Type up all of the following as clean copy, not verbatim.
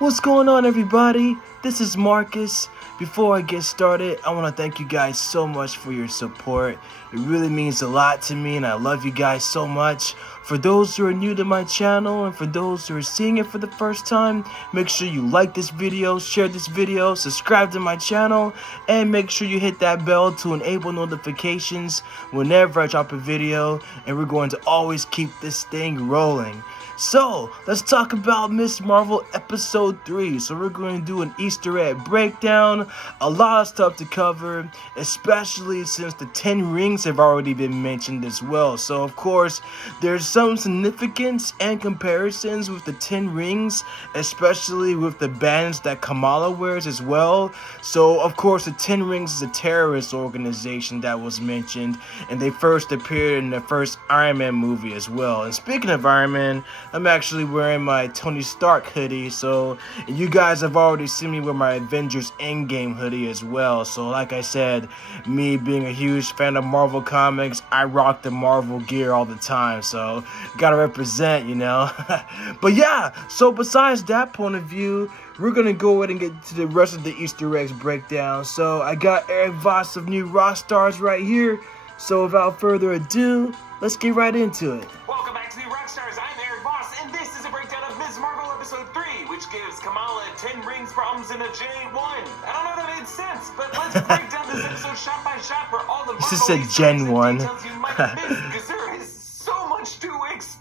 What's going on, everybody? This is Marcus. Before I get started, I want to thank you guys so much for your support. It really means a lot to me, and I love you guys so much. For those who are new to my channel, and for those who are seeing it for the first time, make sure you like this video, share this video, subscribe to my channel, and make sure you hit that bell to enable notifications whenever I drop a video, and we're going to always keep this thing rolling. So, let's talk about Ms. Marvel Episode 3. So we're going to do an Easter egg breakdown, a lot of stuff to cover, especially since the 10 rings have already been mentioned as well. So of course, there's some significance and comparisons with the 10 rings, especially with the bands that Kamala wears as well. So of course, the 10 rings is a terrorist organization that was mentioned, and they first appeared in the first Iron Man movie as well. And speaking of Iron Man, I'm actually wearing my Tony Stark hoodie, so you guys have already seen me wear my Avengers Endgame hoodie as well. So like I said, me being a huge fan of Marvel Comics, I rock the Marvel gear all the time, so gotta represent, you know. But yeah, so besides that point of view, we're gonna go ahead and get to the rest of the Easter eggs breakdown. So I got Eric Voss of New Rock Stars right here, so without further ado, let's get right into it. Welcome back to New Rock Stars. I'm Eric Voss, and this is a breakdown of Ms. Marvel Episode 3, which gives Kamala 10 rings problems in a J1. I don't know if that made sense, but let's break down this episode shot by shot for all the Marvel This is a Gen 1. details you might have missed, because there is so much to explain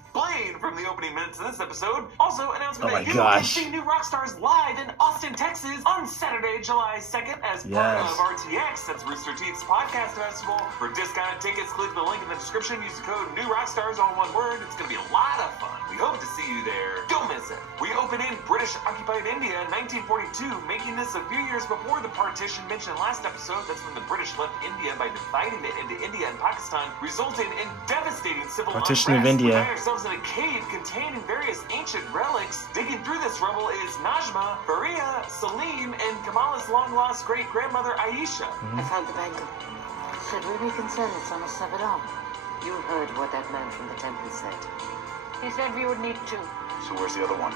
from the opening minutes of this episode. Also, announcement that you can see New Rock Stars live in Austin, Texas on Saturday, July 2nd as part of RTX, that's Rooster Teeth's podcast festival. For discounted tickets, click the link in the description. Use the code New Rock Stars, all one word. It's going to be a lot of fun. We hope to see you there. Don't miss it. We open in British-occupied India in 1942, making this a few years before the partition mentioned last episode. That's when the British left India by dividing it into India and Pakistan, resulting in devastating civil partition unrest. of India. We find ourselves in a cave containing various ancient relics. Digging through this rubble is Najma, Faria, Salim, and Kamala's long-lost great-grandmother Aisha. I found the bangle. Should we be concerned it's on a severed arm? You heard what that man from the temple said. He said we would need two. So where's the other one?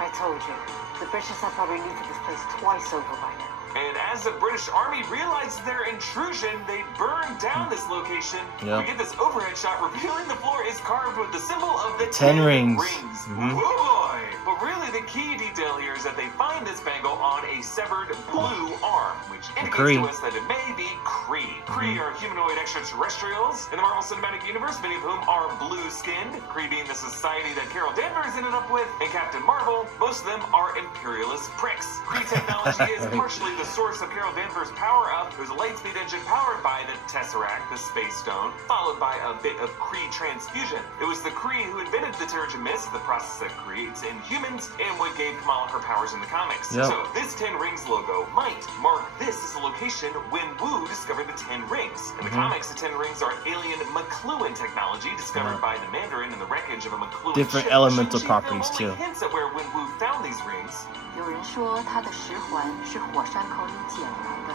I told you. The British have probably looted this place twice over by now. And as the British Army realizes their intrusion, they burn down this location. We get this overhead shot revealing the floor is carved with the symbol of the 10 rings. Oh boy! But really the key detail here is that they find this bangle on a severed blue arm, which indicates to us that it may be Kree. Kree are humanoid extraterrestrials in the Marvel Cinematic Universe, many of whom are blue-skinned. Kree being the society that Carol Danvers ended up with, and Captain Marvel, most of them are imperialist pricks. Kree technology is partially the source of Carol Danvers' power-up. There's a Lightspeed engine powered by the Tesseract, the Space Stone, followed by a bit of Kree transfusion. It was the Kree who invented the Terrigen Mist, the process that creates Inhumans, and what gave Kamala her powers in the comics. So this 10 Rings logo might mark this as a location when Wu discovered the 10 Rings. In the comics, the 10 Rings are alien McLuhan technology discovered by the Mandarin in the wreckage of a McLuhan different ship. elemental properties too. Hints at where Wen Wu found these rings. 有人说他的十环是火山口里捡来的，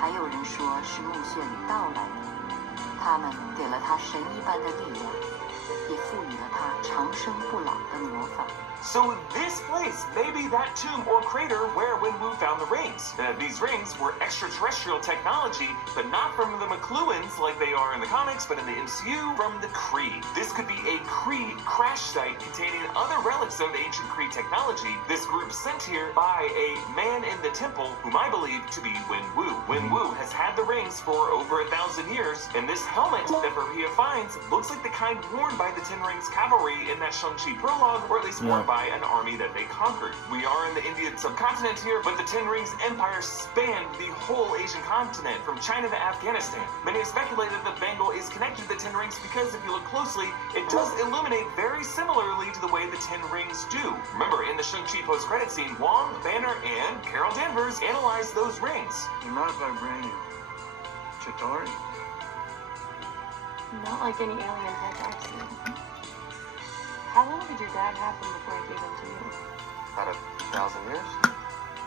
还有人说是墓穴里盗来的。他们给了他神一般的力量，也赋予了他长生不老的魔法。 So this place may be that tomb or crater where Wen Wu found the rings. These rings were extraterrestrial technology, but not from the McLuhans like they are in the comics, but in the MCU from the Kree. This could be a Kree crash site containing other relics of ancient Kree technology. This group sent here by a man in the temple, whom I believe to be Wen Wu. Wen Wu has had the rings for over 1,000 years, and this helmet that Faria finds looks like the kind worn by the 10 Rings cavalry in that Shang-Chi prologue, or at least worn by an army that they conquered. We are in the Indian subcontinent here, but the 10 Rings Empire spanned the whole Asian continent, from China to Afghanistan. Many have speculated that the bangle is connected to the 10 Rings because if you look closely, it does illuminate very similarly to the way the 10 Rings do. Remember, in the Shang-Chi post-credit scene, Wong, Banner, and Carol Danvers analyzed those rings. You mind if I bring you Chitauri? Not like any alien tech I've seen. How long did your dad have them before he gave them to you? About 1,000 years?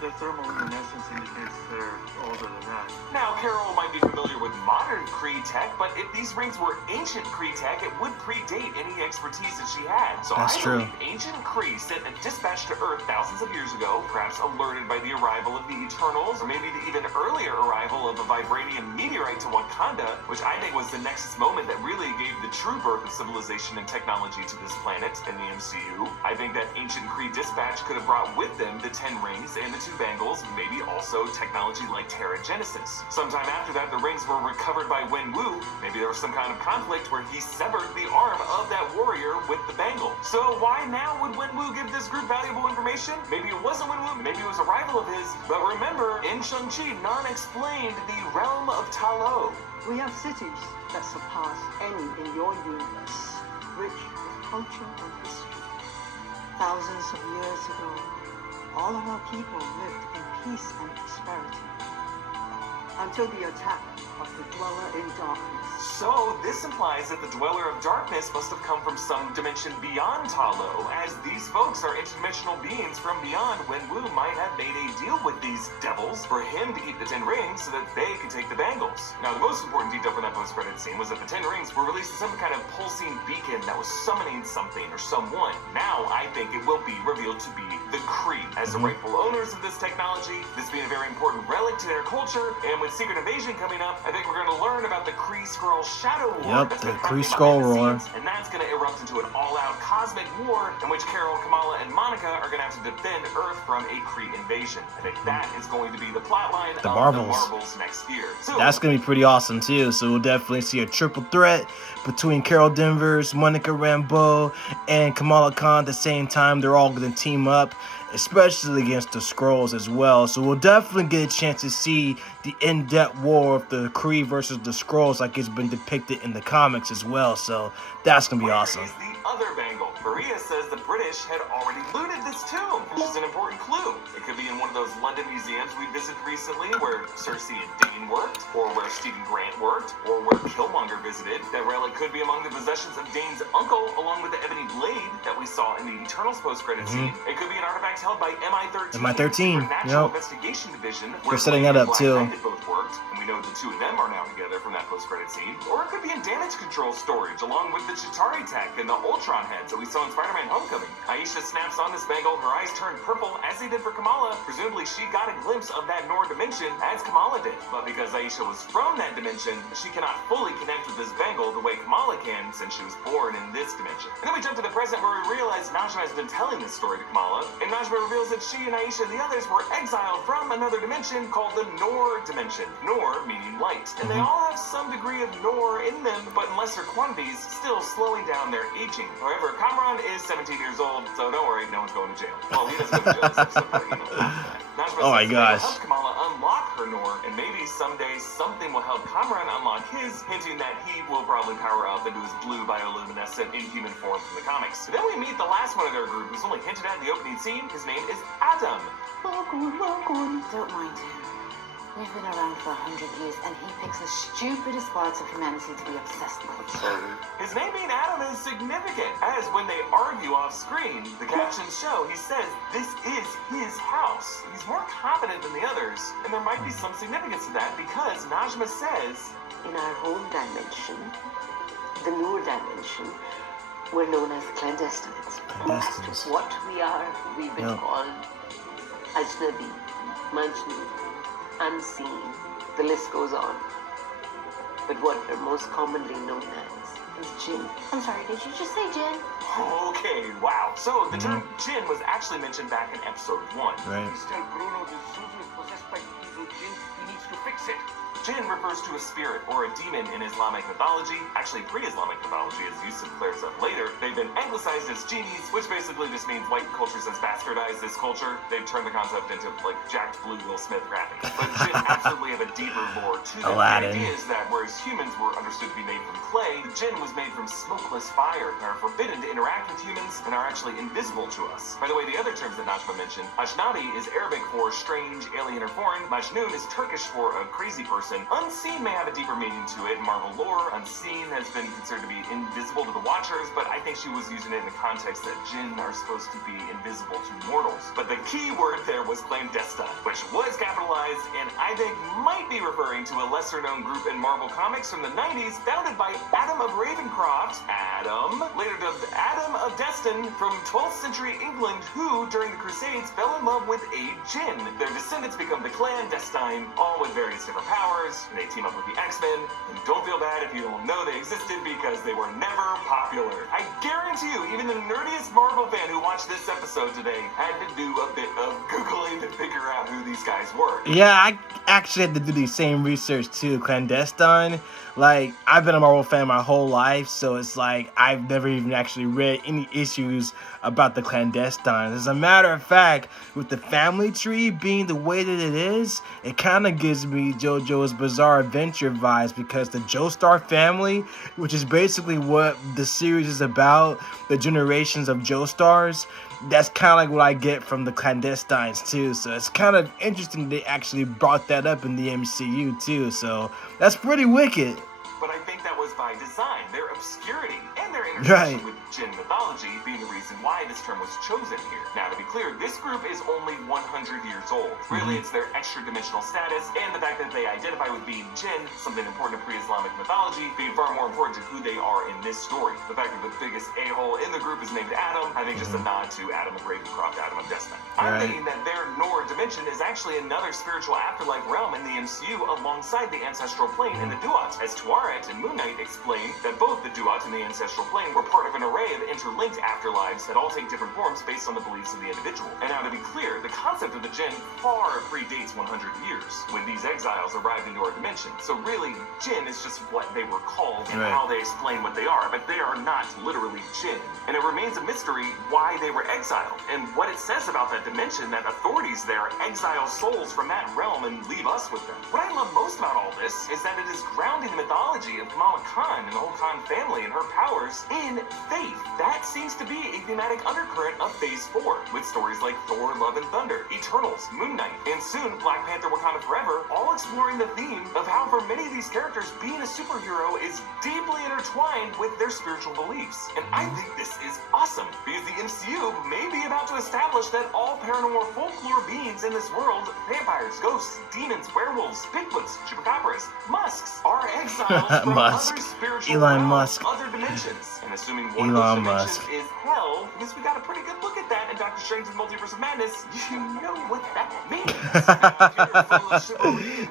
The thermoluminescence indicates they're older than that. Now, Carol might be familiar with modern Kree tech, but if these rings were ancient Kree tech, it would predate any expertise that she had. So That's I true. believe ancient Kree sent a dispatch to Earth thousands of years ago, perhaps alerted by the arrival of the Eternals, or maybe the even earlier arrival of a vibranium meteorite to Wakanda, which I think was the nexus moment that really gave the true birth of civilization and technology to this planet in the MCU. I think that ancient Kree dispatch could have brought with them the 10 rings and the 2 bangles, maybe also technology like Genesis. Sometime after that, the rings were recovered by Wenwu. Maybe there was some kind of conflict where he severed the arm of that warrior with the bangle. So why now would Wenwu give this group valuable information? Maybe it wasn't Wenwu, maybe it was a rival of his. But remember, in Shang-Chi, Nan explained the realm of Ta Lo. We have cities that surpass any in your universe, rich with culture and history. Thousands of years ago, all of our people lived in peace and prosperity until the attack of the Dweller in Darkness. So this implies that the Dweller of Darkness must have come from some dimension beyond Ta Lo, as these folks are interdimensional beings from beyond. Wenwu might have made a deal with these devils for him to eat the 10 rings so that they could take the bangles. Now, the most important detail from that post-credit scene was that the 10 rings were released as some kind of pulsing beacon that was summoning something or someone. Now, I think it will be revealed to be the Kree as the rightful owners of this technology, this being a very important relic to their culture, and with Secret Invasion coming up, I think we're going to learn about the Kree Skrull Shadow War. Yep, the Kree Skrull War. And that's going to erupt into an all-out cosmic war in which Carol, Kamala, and Monica are going to have to defend Earth from a Kree invasion. I think that is going to be the plotline of the Marvels next year. So that's going to be pretty awesome, too. So we'll definitely see a triple threat between Carol Danvers, Monica Rambeau, and Kamala Khan at the same time. They're all going to team up, especially against the Skrulls as well. So we'll definitely get a chance to see the in-depth war of the Kree versus the Skrulls like it's been depicted in the comics as well. So that's going to be awesome. Where is the other bangle? Maria says the British had already looted this tomb, which is an important clue. It could be in one of those London museums we visited recently where Cersei and Dane worked, or where Stephen Grant worked, or where Killmonger visited. That relic could be among the possessions of Dane's uncle, along with the ebony blade that we saw in the Eternals post-credit scene. It could be an artifact held by MI13. MI13, National Investigation Division. They're setting that up too. Both worked, and we know the two of them are now together from that post-credit scene. Or it could be in damage control storage, along with the Chitauri tech and the Ultron heads that we saw in Spider-Man Homecoming. Aisha snaps on this bangle, her eyes turn purple, as they did for Kamala. Presumably, she got a glimpse of that Nor dimension, as Kamala did. But because Aisha was from that dimension, she cannot fully connect with this bangle the way Kamala can, since she was born in this dimension. And then we jump to the present, where we realize Najma has been telling this story to Kamala, and Najma reveals that she and Aisha and the others were exiled from another dimension called the Nor dimension. Nor meaning light. And they all have some degree of Nor in them, but in lesser quantities, still slowing down their aging. However, Kamran is 17 years old, so don't worry, no one's going to jail. Well, he doesn't go to jail, except for the Najma oh my gosh. Help Kamala unlock her Nor, and maybe someday something will help Kamran unlock his, hinting that he will probably power up into his blue bioluminescent inhuman form from the comics. Then we meet the last one of their group, who's only hinted at in the opening scene. His name is Adam. Don't mind him. We've been around for 100 years, and he picks the stupidest parts of humanity to be obsessed with. His name being Adam is significant, as when they argue off screen, the captions show he says this is his house. He's more confident than the others, and there might be some significance to that because Najma says, In our home dimension, the Noor dimension, we're known as clandestines. That's what we are. We've been called Ajnabi, Majnun, unseen. The list goes on. But what we're most commonly known as is jinn. I'm sorry, did you just say Jin? okay, wow. So the term jinn was actually mentioned back in episode 1. Right. Tell Bruno the Zuzu is possessed by evil jinn. He needs to fix it. Jinn refers to a spirit or a demon in Islamic mythology, actually pre-Islamic mythology, as Yusuf clears up later. They've been anglicized as genies, which basically just means white cultures has bastardized this culture. They've turned the concept into, like, jacked blue Will Smith rapping. But Jinn absolutely have a deeper lore to them. Aladdin. The idea is that whereas humans were understood to be made from clay, the Jinn was made from smokeless fire and are forbidden to interact with humans and are actually invisible to us. By the way, the other terms that Najma mentioned, Ajnabi is Arabic for strange, alien, or foreign. Majnun is Turkish for a crazy person. Unseen may have a deeper meaning to it. In Marvel lore, unseen has been considered to be invisible to the Watchers, but I think she was using it in the context that jinn are supposed to be invisible to mortals. But the key word there was clandestine, which was capitalized and I think might be referring to a lesser-known group in Marvel Comics from the 90s founded by Adam of Ravencroft, Adam, later dubbed Adam of Destin, from 12th century England, who, during the Crusades, fell in love with a djinn. Their descendants become the clandestine, all with various different powers, and they team up with the X-Men. And don't feel bad if you don't know they existed because they were never popular. I guarantee you, even the nerdiest Marvel fan who watched this episode today had to do a bit of Googling to figure out who these guys were. Yeah, I actually had to do the same research too. Clandestine, like, I've been a Marvel fan my whole life, so it's like I've never even actually read any issues about the clandestines. As a matter of fact, with the family tree being the way that it is, it kind of gives me JoJo's Bizarre Adventure vibes, because the Joestar family, which is basically what the series is about, the generations of Joestars, that's kind of like what I get from the clandestines too. So it's kind of interesting they actually brought that up in the MCU too. So that's pretty wicked. But I think that was by design. Their obscurity and their intersection with djinn mythology being the reason why this term was chosen here. Now, to be clear, this group is only 100 years old. Really, it's their extra-dimensional status and the fact that they identify with being jinn, something important to pre-Islamic mythology, being far more important to who they are in this story. The fact that the biggest a-hole in the group is named Adam, I think just a nod to Adam of Ravencroft, Adam of Destiny. I'm thinking that their Nor dimension is actually another spiritual afterlife realm in the MCU alongside the ancestral plane and the Duat, as Tuaret and Moon Knight explained that both the Duat and the ancestral plane were part of an array of interlinked afterlives that all take different forms based on the beliefs of the individual. And now, to be clear, the concept of the jinn far predates 100 years when these exiles arrived into our dimension. So really, jinn is just what they were called and how they explain what they are, but they are not literally jinn. And it remains a mystery why they were exiled and what it says about that dimension that authorities there exile souls from that realm and leave us with them. What I love most about all this is that it is grounding the mythology of Kamala Khan and the whole Khan family and her powers in faith. That seems to be a thematic undercurrent of Phase 4, with stories like Thor, Love and Thunder, Eternals, Moon Knight, and soon Black Panther Wakanda Forever, all exploring the theme of how for many of these characters, being a superhero is deeply intertwined with their spiritual beliefs. And I think this is awesome, because the MCU may be about to establish that all paranormal folklore beings in this world, vampires, ghosts, demons, werewolves, Bigfoots, chupacabras, musks, are exiles from Musk. other spiritual Elon realms, Musk. other dimensions. And assuming one Elon of those dimensions Musk. is hell, because we got a pretty good look at that in Doctor Strange's Multiverse of Madness, you know what that means.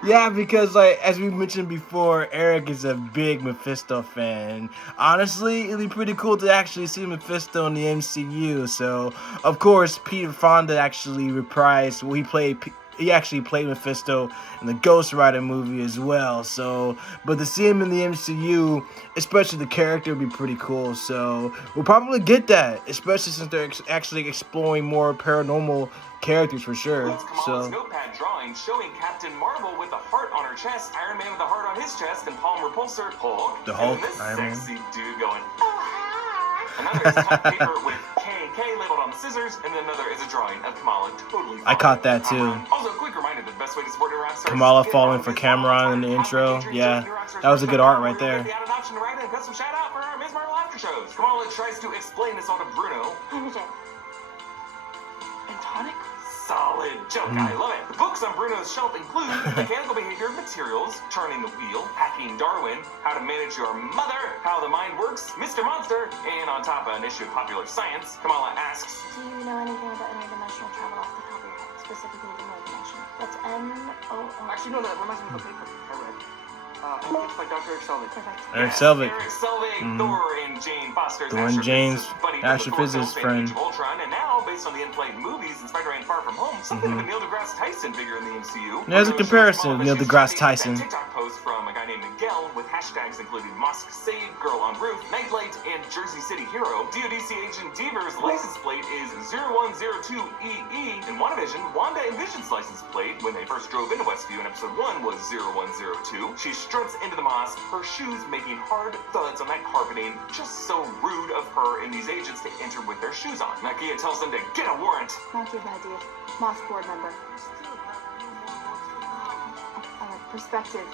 Yeah, because like as we mentioned before, Eric is a big Mephisto fan. Honestly, it'd be pretty cool to actually see Mephisto in the MCU. So, of course, Peter Fonda actually reprised. Well, he actually played Mephisto in the Ghost Rider movie as well. So, but to see him in the MCU, especially the character, would be pretty cool. So, we'll probably get that, especially since they're actually exploring more paranormal characters for sure. Kamala's notepad drawing showing Captain Marvel with a heart on her chest, Iron Man with a heart on his chest, and Palm Repulsor, Hulk, The Hulk, and this Iron Man. sexy dude going, oh hi. Another is cut paper with KK labeled on the scissors, and then another is a drawing of Kamala totally. I caught that too. Also, a quick reminder that the best way to support new rock stars Kamala is falling for Cameron in the intro. Yeah, that was a good art right there. They had an option to write and custom shout out for our Ms. Marvel after shows. Kamala tries to explain this all to Bruno. And tonic? Solid joke, I love it. The books on Bruno's shelf include Mechanical Behavior of Materials, Turning the Wheel, Hacking Darwin, How to Manage Your Mother, How the Mind Works, Mr. Monster, and on top of an issue of Popular Science, Kamala asks, Do you know anything about interdimensional travel off the top of your head, specifically the Nor dimension? That's N-O-O. Actually, no, that reminds me of a paper I read. I think it's by Dr. Eric Selvig. Perfect. Eric Selvig. Eric Selvig, Thor and Jane Foster's Thor and Jane's astrophysicist friend. Age of Ultron, and now, based on the in-flight movies and Spider-Man Far From Home, something of a Neil deGrasse Tyson figure in the MCU. There's a comparison of Neil deGrasse Tyson. That TikTok post from a guy named Miguel with hashtags including Mosque Save, Girl on Roof, Nightlight, and Jersey City Hero. DODC agent Deaver's license plate is 0102EE. In WandaVision, Wanda and Vision's license plate, when they first drove into Westview in episode 1, was 0102. She struts into the mosque, her shoes making hard thuds on that carpeting. Just so rude of her and these agents to enter with their shoes on. Nakia tells them to get a warrant. Not too bad, dude. Moss board member. Perspective.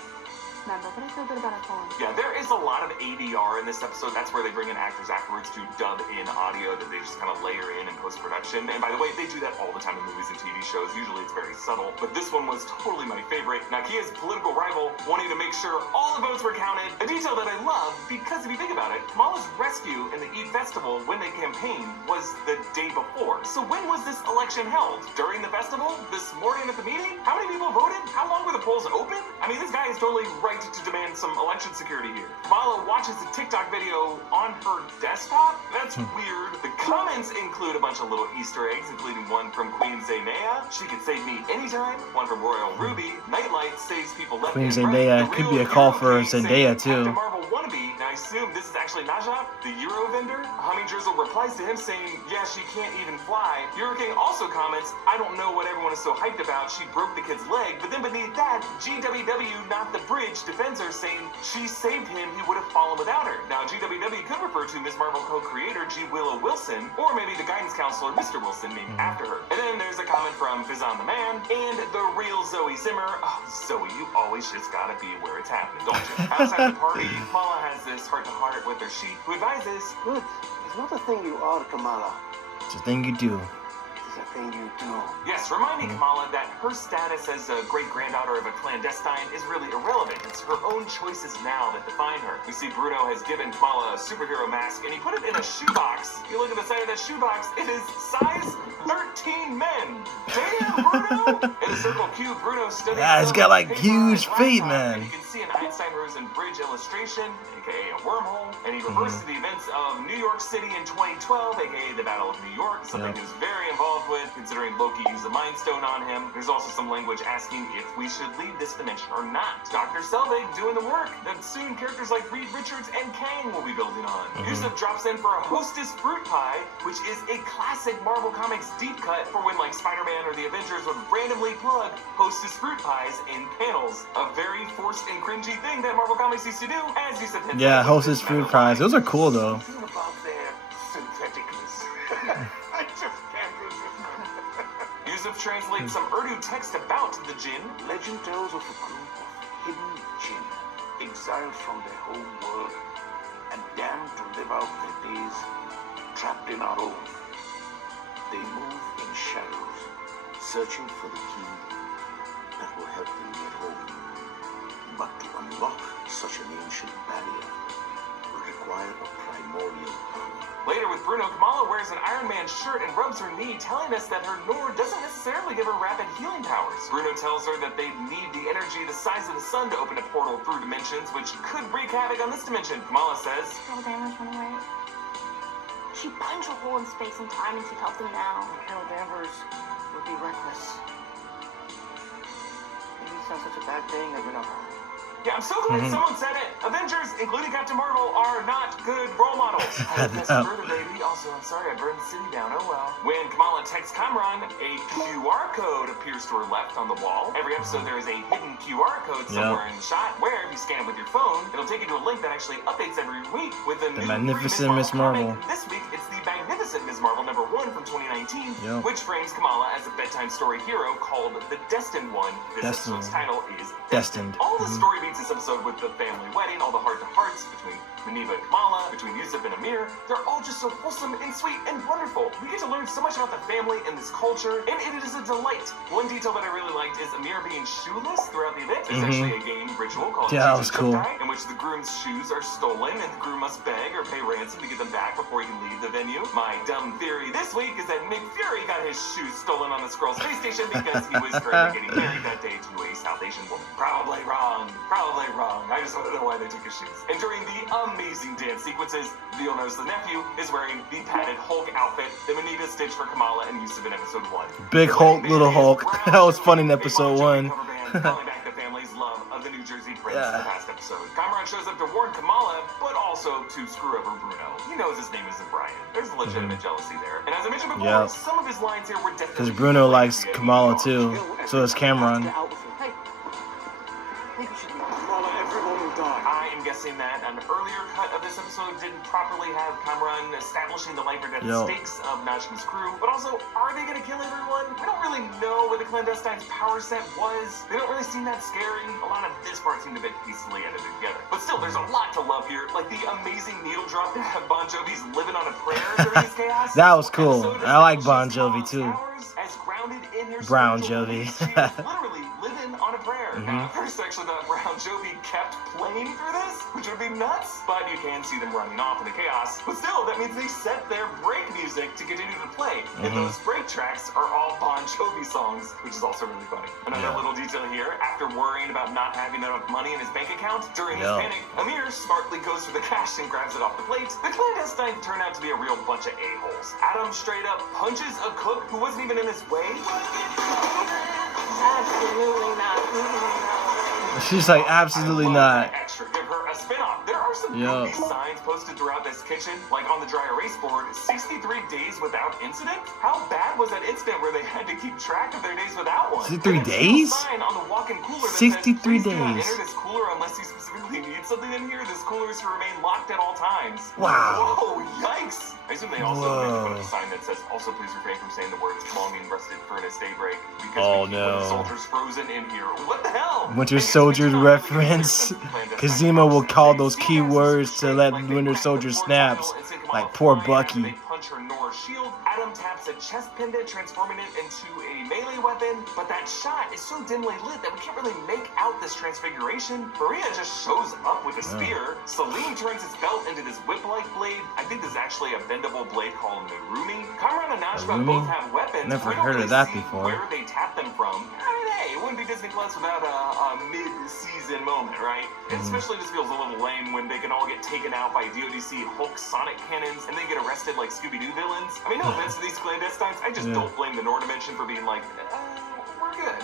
member, but I feel good about our polling. Yeah, there is a lot of ADR in this episode. That's where they bring in actors afterwards to dub in audio that they just kind of layer in post-production. And by the way, they do that all the time in movies and TV shows. Usually it's very subtle, but this one was totally my favorite. Nakia's political rival wanting to make sure all the votes were counted. A detail that I love because if you think about it, Kamala's rescue in the Eid festival when they campaigned was the day before. So when was this election held? During the festival? This morning at the meeting? How many people voted? How long were the polls open? I mean, this guy is totally right to demand some election security here. Kamala watches a TikTok video on her desktop? That's weird. The comments include a bunch of little Easter eggs, including one from Queen Zaynaya. She could save me anytime. One from Royal Ruby. Nightlight saves people left Queen and right. Zendaya. The Could real be a call Euro for King Zendaya saying, too. Captain Marvel wannabe. Now I assume this is actually Najee, the Euro vendor. Humming Drizzle replies to him saying, yeah, she can't even fly. Euro King also comments, I don't know what everyone is so hyped about. She broke the kid's leg. But then beneath that, GWW, not the bridge, defends her saying she saved him, he would have fallen without her. Now, GWW could refer to Ms. Marvel co-creator G. Willow Wilson, or maybe the guidance counselor Mr. Wilson named after her. And then there's a comment from Fizan the Man, and the real Zoe Zimmer. Oh, Zoe, you always just gotta be where it's happening, don't you? Outside the party, Kamala has this heart-to-heart with her sheep, who advises, Good. It's not a thing you are, Kamala. It's a thing you do. It's a thing you do. yes, reminding Kamala that her status as a great-granddaughter of a clandestine is really irrelevant. It's her own choices now that define her. We see Bruno has given Kamala a superhero mask, and he put it in a shoebox. You look at the side of that shoebox, it is size 13 men. Damn, Bruno! In the Circle Q, Bruno studies Yeah, he's got, like, paper huge on his feet, laptop, man. and you can see an Einstein-Rosen bridge illustration, aka a wormhole, and he refers to the events of New York City in 2012, aka the Battle of New York, something he was very involved with, considering Loki used a Mind Stone on him. There's also some language asking if we should leave this dimension or not. Dr. Selvig doing the work that soon characters like Reed Richards and Kang will be building on. Yusuf drops in for a Hostess fruit pie, which is a classic Marvel Comics deep cut for when like Spider-Man or the Avengers would randomly plug Hostess fruit pies in panels. A very forced and cringy thing that Marvel Comics used to do, as Yusuf hints Yeah, at with Hostess this fruit metal pies. line. Those are cool though. Something about their syntheticness. I just can't resist it. Yusuf translates some Urdu text about the Jinn. Legend tells of a group of hidden jinn, exiled from their home world and damned to live out their days trapped in our own. They move in shadows, searching for the key that will help them get home. But to unlock such an ancient barrier will require a primordial power. Later with Bruno, Kamala wears an Iron Man shirt and rubs her knee, telling us that her Noor doesn't necessarily give her rapid healing powers. Bruno tells her that they need the energy the size of the sun to open a portal through dimensions, which could wreak havoc on this dimension. Kamala says, Carol Danvers went away. She punched a hole in space and time and she helped them now. Carol Danvers would be reckless. Maybe it's not such a bad thing that we're not. yeah, I'm so glad someone said it. Avengers, including Captain Marvel, are not good role models. I guess further, baby. Also, I'm sorry I burned the city down. Oh well. When Kamala texts Kamran, a QR code appears to her left on the wall. Every episode, there is a hidden QR code somewhere in the shot where, if you scan it with your phone, it'll take you to a link that actually updates every week with a new Magnificent free Miss Marvel. comic. This week, it's the Magnificent Miss Marvel #1 from 2019, which frames Kamala as a bedtime story hero called the Destined One. This episode's title is Destined. All the story beats this episode with the family wedding, all the heart-to-hearts between Muniba and Kamala, between Yusuf and Amir. They're all just so wholesome and sweet and wonderful. We get to learn so much about the family and this culture, and it is a delight. One detail that I really liked is Amir being shoeless throughout the event. There's actually a game ritual called Yeah, that was cool. in which the groom's shoes are stolen and the groom must beg or pay ransom to get them back before he can leave the venue. My dumb theory this week is that Nick Fury got his shoes stolen on the Skrull space station because he was currently getting married that day to a South Asian woman. Probably wrong. Probably wrong. I just want to know why they took his shoes. And during the amazing dance sequences, Leo knows the nephew is wearing the padded Hulk outfit that Manita stitched for Kamala and Yusuf in episode 1. Big Hulk, little Hulk. That was funny in episode 1. Calling back the family's love of the New Jersey Prince in the past episode. Kamran shows up to warn Kamala, but also to screw over Bruno. He knows his name isn't Brian. There's legitimate jealousy there. And as I mentioned before, some of his lines here were definitely... Because Bruno likes Kamala too. So does Cameron. Hey, maybe you should leave. Kamala, everyone will die. I am guessing that an earlier cut of this episode episode didn't properly have Cameron establishing the life or death stakes of Najee's crew, but also, are they gonna kill everyone? We don't really know what the clandestine's power set was. They don't really seem that scary. A lot of this part seemed a bit hastily edited together. But still, there's a lot to love here, like the amazing needle drop to have Bon Jovi's living on a prayer during this chaos. That was cool. I like Bon Jovi too. As grounded in her Brown spiritual Jovi. beliefs, she was literally living on a prayer. Now, at first, I actually thought Brown Jovi kept playing through this, which would be nuts, but you can see them running off in the chaos. But still, that means they set their break music to continue to play. And those break tracks are all Bon Jovi songs, which is also really funny. Another little detail here, after worrying about not having enough money in his bank account, during his panic, Amir smartly goes for the cash and grabs it off the plate. The clandestines turn out to be a real bunch of a-holes. Adam straight up punches a cook who wasn't even in his way. Absolutely not. She's like, absolutely not. Extra. Give her a spin-off. There are some goofy signs posted throughout this kitchen, like on the dry erase board, 63 days without incident? How bad was that incident where they had to keep track of their days without one? 63 days? Sign on the walk-in cooler that 63 says, "Please do not days. enter this cooler unless you specifically need something in here. This cooler is to remain locked at all times." Wow. Whoa, yikes. I assume they also need to put a sign that says, "Also please refrain from saying the words longing rusted furnace daybreak because we keep winter soldiers frozen in here." What the hell? Winter Soldier reference. Kazima will call those keywords to let Winter Soldier snaps. Like poor Bucky. They punch her Nora shield. Adam taps a chest pendant, transforming it into a melee weapon. But that shot is so dimly lit that we can't really make out this transfiguration. Maria just shows up with a spear. Salim turns his belt into this whip-like blade. I think this is actually a bendable blade called Narumi. Kamran and Najma both have weapons. Never We don't heard really of that see before. Where they tap them from. I mean, hey, it wouldn't be Disney Plus without a mid-season moment, right? Especially this feels a little lame when they can all get taken out by DODC Hulk Sonic cannons and then get arrested like Scooby-Doo villains. I mean, no offense to these clandestines, I just don't blame the Nor Dimension for being like, we're good.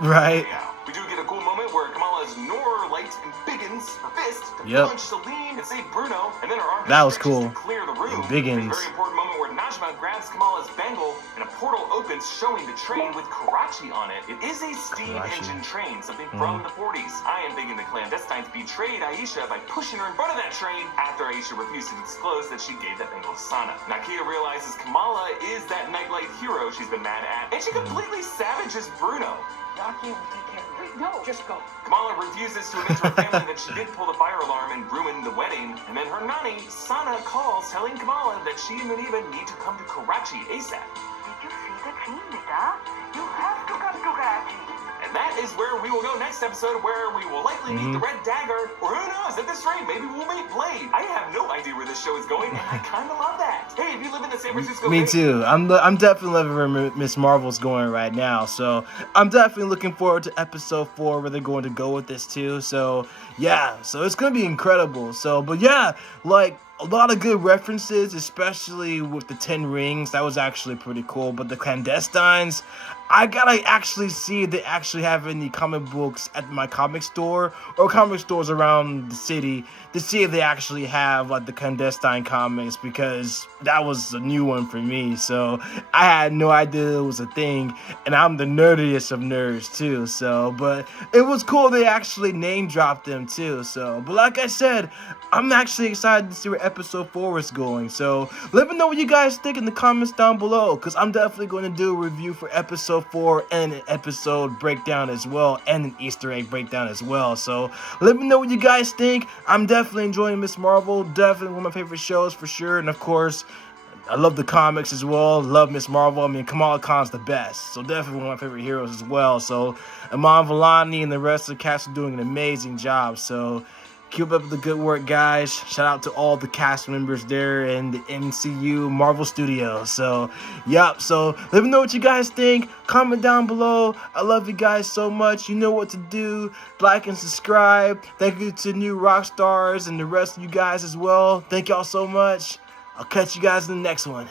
Right. Yeah. We do get a cool moment where Kamala's Nor light Embiggens her fist to punch Celine and save Bruno, and then her arm That was stretches cool. to clear the room. Embiggens. A very important moment where Najma grabs Kamala's bangle and a portal opens showing the train with Karachi on it. It is a steam engine train, something from the 40s. I am thinking the clandestines betrayed Aisha by pushing her in front of that train after Aisha refused to disclose that she gave that bangle to Sana. Nakia realizes Kamala is that nightlight hero she's been mad at, and she completely savages Bruno. Naki will take care of it. No, just go. Kamala refuses to admit to her family that she did pull the fire alarm and ruin the wedding, and then her nanny, Sana, calls telling Kamala that she and Muniba need to come to Karachi ASAP. Did you see the train, Beta? You have to come to Karachi. And that is where we will go next episode, where we will likely meet the Red Dagger, or who knows, at this rate, maybe we'll meet Blade. I have no idea where this show is going, and I kind of love that. Hey, if you live in the San Francisco Me Bay, too. I'm definitely loving where Miss Marvel's going right now. So I'm definitely looking forward to episode 4 where they're going to go with this too. So yeah, so it's gonna be incredible. So but yeah, like a lot of good references, especially with the 10 rings. That was actually pretty cool. But the clandestines, I gotta actually see if they actually have any comic books at my comic store or comic stores around the city to see if they actually have like the clandestine comics, because that was a new one for me. So I had no idea it was a thing, and I'm the nerdiest of nerds too. So, but it was cool they actually name dropped them too. So, but like I said, I'm actually excited to see where episode 4 is going. So let me know what you guys think in the comments down below, because I'm definitely going to do a review for episode 4 and an episode breakdown as well, and an Easter egg breakdown as well. So let me know what you guys think. I'm definitely enjoying Miss Marvel, definitely one of my favorite shows for sure. And of course, I love the comics as well. Love Miss Marvel. I mean, Kamala Khan's the best. So definitely one of my favorite heroes as well. So Iman Vellani and the rest of the cast are doing an amazing job. So keep up the good work, guys. Shout out to all the cast members there in the MCU Marvel Studios. So, yep. So, let me know what you guys think. Comment down below. I love you guys so much. You know what to do. Like and subscribe. Thank you to new rock stars and the rest of you guys as well. Thank y'all so much. I'll catch you guys in the next one.